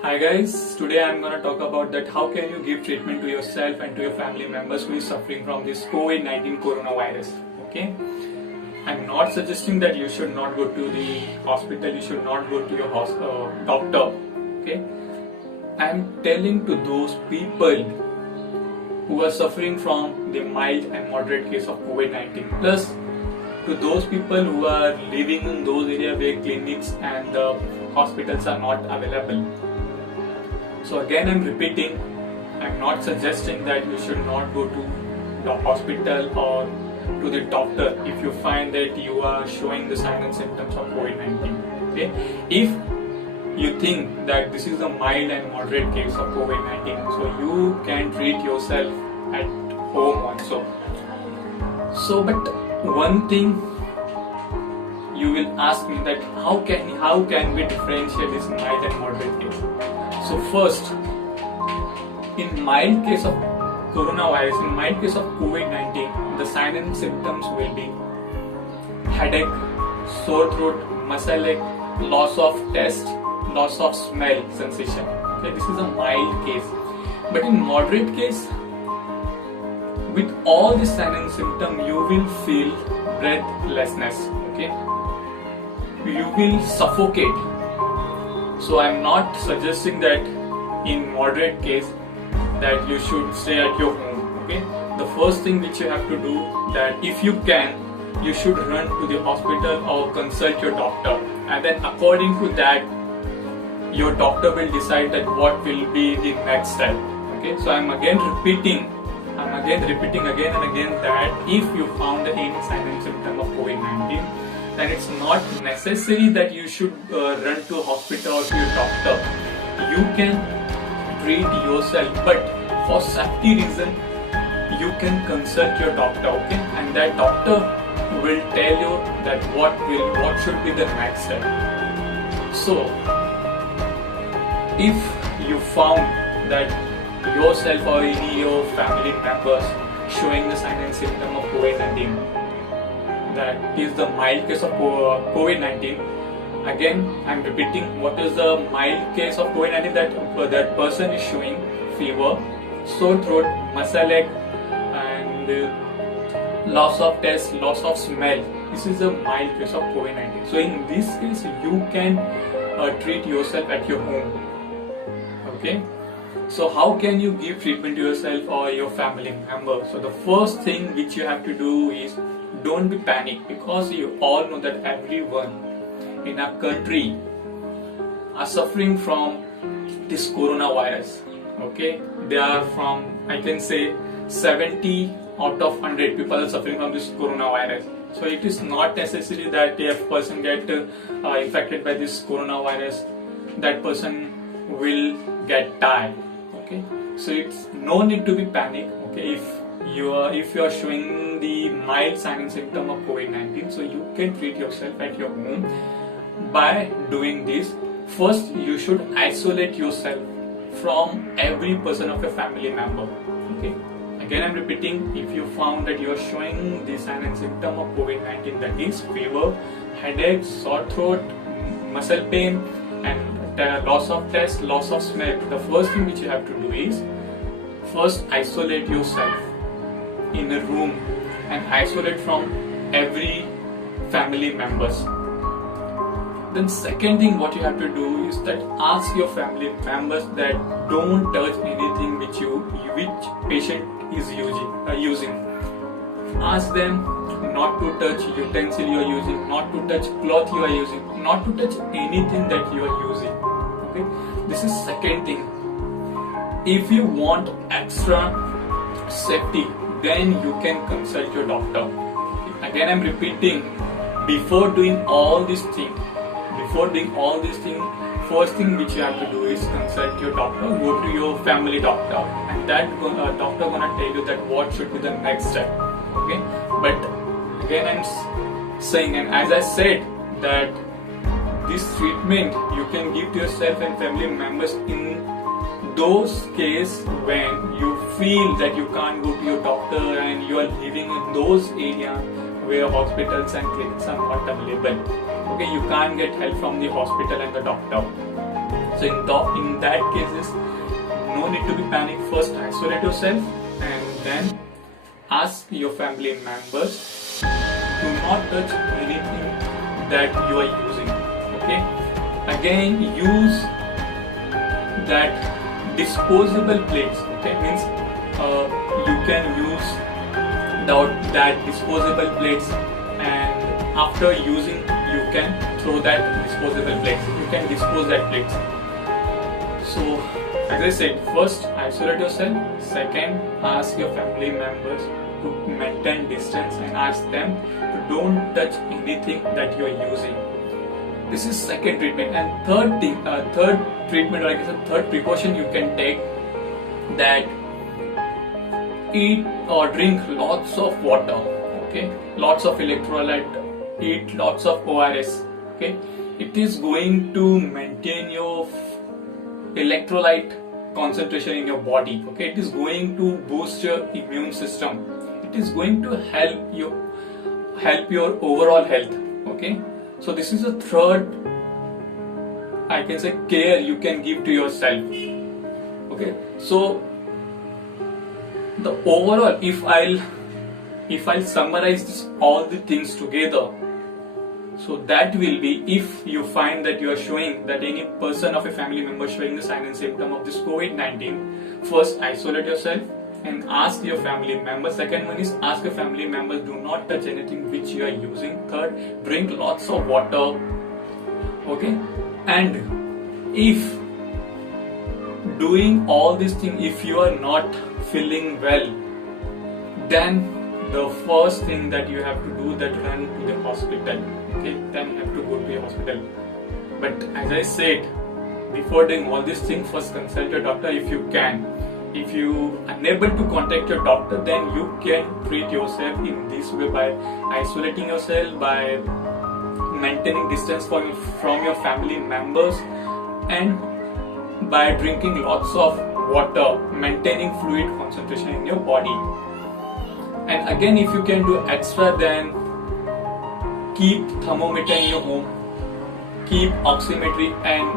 Hi guys, today I'm gonna talk about that how can you give treatment to yourself and to your family members who is suffering from this COVID-19 coronavirus. Okay, I'm not suggesting that you should not go to the hospital, you should not go to your doctor. Okay, I'm telling to those people who are suffering from the mild and moderate case of COVID-19, plus to those people who are living in those areas where clinics and the hospitals are not available. So again, I'm repeating, I'm not suggesting that you should not go to the hospital or to the doctor if you find that you are showing the signs and symptoms of COVID-19. Okay, if you think that this is a mild and moderate case of COVID-19, so you can treat yourself at home also. So, but one thing you will ask me that how can we differentiate this mild and moderate case? So first, in mild case of coronavirus, in mild case of COVID-19, the signs and symptoms will be headache, sore throat, muscle ache, loss of taste, loss of smell sensation. Okay, this is a mild case. But in moderate case, with all these signs and symptoms, you will feel breathlessness. Okay, you will suffocate. So I'm not suggesting that in moderate case that you should stay at your home. Okay, the first thing which you have to do, that if you can, you should run to the hospital or consult your doctor, and then according to that your doctor will decide that what will be the next step. Okay, so I'm again repeating again and again that if you found any sign and symptom of COVID-19, then it's not necessary that you should run to hospital or to your doctor. You can treat yourself, but for safety reason, you can consult your doctor. Okay, and that doctor will tell you that what should be the next step. So, if you found that yourself or any your family members showing the sign and symptom of COVID-19, that is the mild case of COVID-19. Again, I'm repeating, what is the mild case of COVID-19? That person is showing fever, sore throat, muscle ache, and loss of taste, loss of smell. This is a mild case of COVID-19. So in this case, you can treat yourself at your home. Okay. So how can you give treatment to yourself or your family member? So the first thing which you have to do is don't be panic, because you all know that everyone in our country are suffering from this coronavirus. Okay, they are from, I can say, 70 out of 100 people are suffering from this coronavirus. So it is not necessary that if a person get infected by this coronavirus, that person will get died. Okay, so it's no need to be panic. Okay, if you are showing the mild sign and symptom of COVID-19, so you can treat yourself at your home by doing this. First, you should isolate yourself from every person of your family member. Okay, again I'm repeating, if you found that you are showing the sign and symptom of COVID-19, that is fever, headache, sore throat, muscle pain, and loss of taste, loss of smell, the first thing which you have to do is first isolate yourself in a room and isolate from every family members. Then second thing what you have to do is that ask your family members that don't touch anything which patient is using. Ask them not to touch utensil you are using, not to touch cloth you are using, not to touch anything that you are using. Okay, this is second thing. If you want extra safety, then you can consult your doctor. Okay. Again I'm repeating, before doing all these things, first thing which you have to do is consult your doctor, go to your family doctor, and that doctor gonna tell you that what should be the next step. Okay, but again I'm saying, and as I said, that this treatment you can give to yourself and family members in those cases when you feel that you can't go to your doctor and you are living in those areas where hospitals and clinics are not available. Okay, you can't get help from the hospital and the doctor. So in that cases, no need to be panic. First isolate yourself and then ask your family members to not touch anything that you are using. Okay, again use that disposable plates. Okay, means you can use that disposable plates, and after using you can throw that disposable plates. You can dispose that plates. So as I said, first isolate yourself. Second, ask your family members to maintain distance and ask them to don't touch anything that you are using. This is second treatment. And third treatment, or I guess third precaution you can take, that eat or drink lots of water. Okay, lots of electrolyte. Eat lots of ORS. Okay, it is going to maintain your electrolyte concentration in your body. Okay, it is going to boost your immune system. It is going to help your overall health. Okay, so this is a third, I can say, care you can give to yourself. Okay, so the overall, if I'll summarize all the things together, so that will be, if you find that you are showing that any person of a family member showing the sign and symptom of this COVID-19, first isolate yourself and ask your family members. Second one is ask your family members, do not touch anything which you are using. Third, drink lots of water. Okay, and if doing all these things, if you are not feeling well, then the first thing that you have to do, that run to the hospital. Okay, then you have to go to the hospital. But as I said, before doing all these things, first consult your doctor if you can. If you are unable to contact your doctor, then you can treat yourself in this way by isolating yourself, by maintaining distance from your family members, and by drinking lots of water, maintaining fluid concentration in your body. And again, if you can do extra, then keep thermometer in your home, keep oximetry, and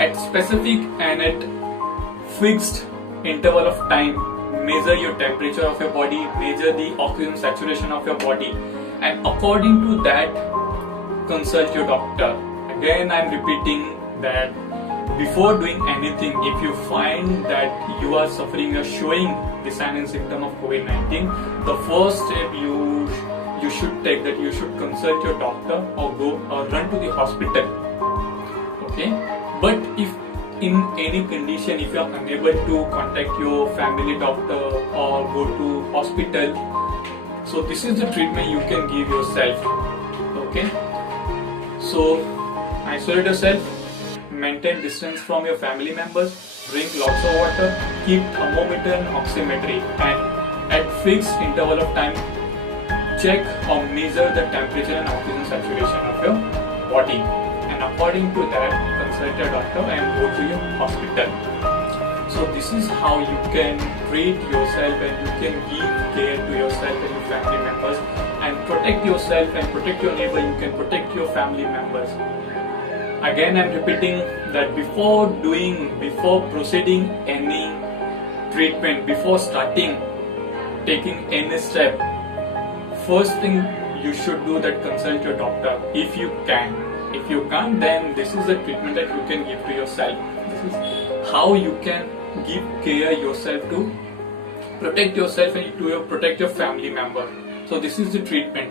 at specific and at fixed interval of time, measure your temperature of your body, measure the oxygen saturation of your body, and according to that, consult your doctor. Again, I am repeating that before doing anything, if you find that you are suffering or showing the sign and symptom of COVID-19, the first step you should take, that you should consult your doctor or run to the hospital. Okay, but if in any condition, if you are unable to contact your family doctor or go to hospital, so this is the treatment you can give yourself. Okay, so isolate yourself, maintain distance from your family members, drink lots of water, keep thermometer and oximetry, and at fixed interval of time, check or measure the temperature and oxygen saturation of your body, and according to that, consult your doctor and go to your hospital. So this is how you can treat yourself, and you can give care to yourself and your family members, and protect yourself and protect your neighbor. You can protect your family members. Again, I'm repeating that before proceeding any treatment, before taking any step, first thing you should do, that consult your doctor if you can. If you can't, then this is the treatment that you can give to yourself. This is how you can give care yourself to protect yourself and to protect your family member. So this is the treatment.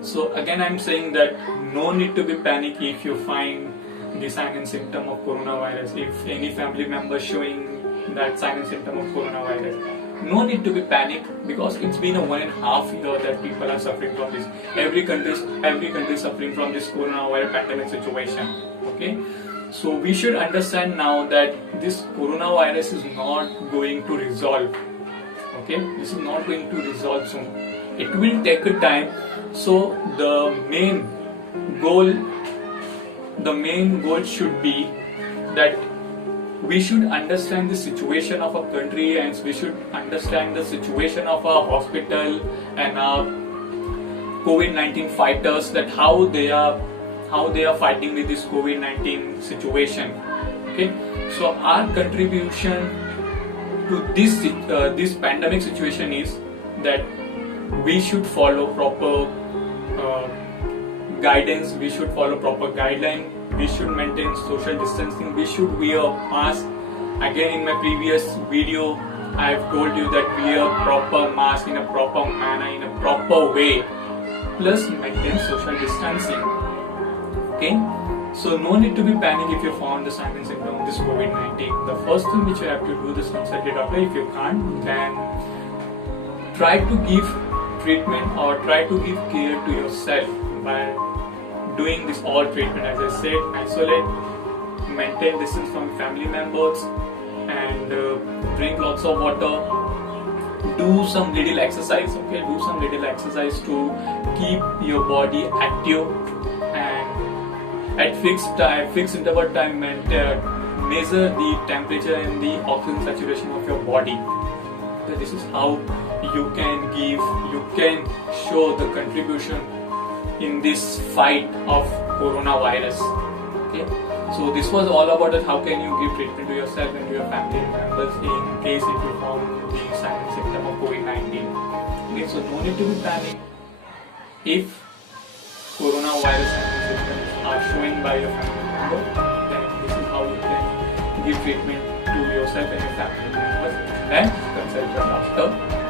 So again, I'm saying that no need to be panic if you find the sign and symptom of coronavirus. If any family member showing that sign and symptom of coronavirus, no need to be panic, because it's been a 1.5 years that people are suffering from this. Every country is suffering from this coronavirus pandemic situation. Okay, so we should understand now that this coronavirus is not going to resolve. Okay, this is not going to resolve soon. It will take a time. So the main goal should be that we should understand the situation of a country, and we should understand the situation of our hospital and our COVID-19 fighters, that how they are fighting with this COVID-19 situation. Okay, so our contribution to this pandemic situation is that we should follow proper guidance, we should follow proper guideline, we should maintain social distancing, we should wear mask. Again, in my previous video I have told you that wear proper mask in a proper manner, in a proper way, plus maintain social distancing. Okay, so no need to be panic if you found the sign and symptom of this COVID-19. The first thing which you have to do is consult a doctor. If you can't, then try to give treatment or try to give care to yourself by doing this all treatment. As I said, isolate, maintain distance from family members, and drink lots of water. Do some little exercise. Okay, do some little exercise to keep your body active, and at fixed interval time, measure the temperature and the oxygen saturation of your body. So this is how you can show the contribution in this fight of coronavirus. Okay, so this was all about it. How can you give treatment to yourself and to your family members in case if you found the sign and symptom of COVID-19. Okay, so no need to be panic. If coronavirus signs and symptoms are showing by your family member, then this is how you can give treatment to yourself and your family members. Then consult your doctor.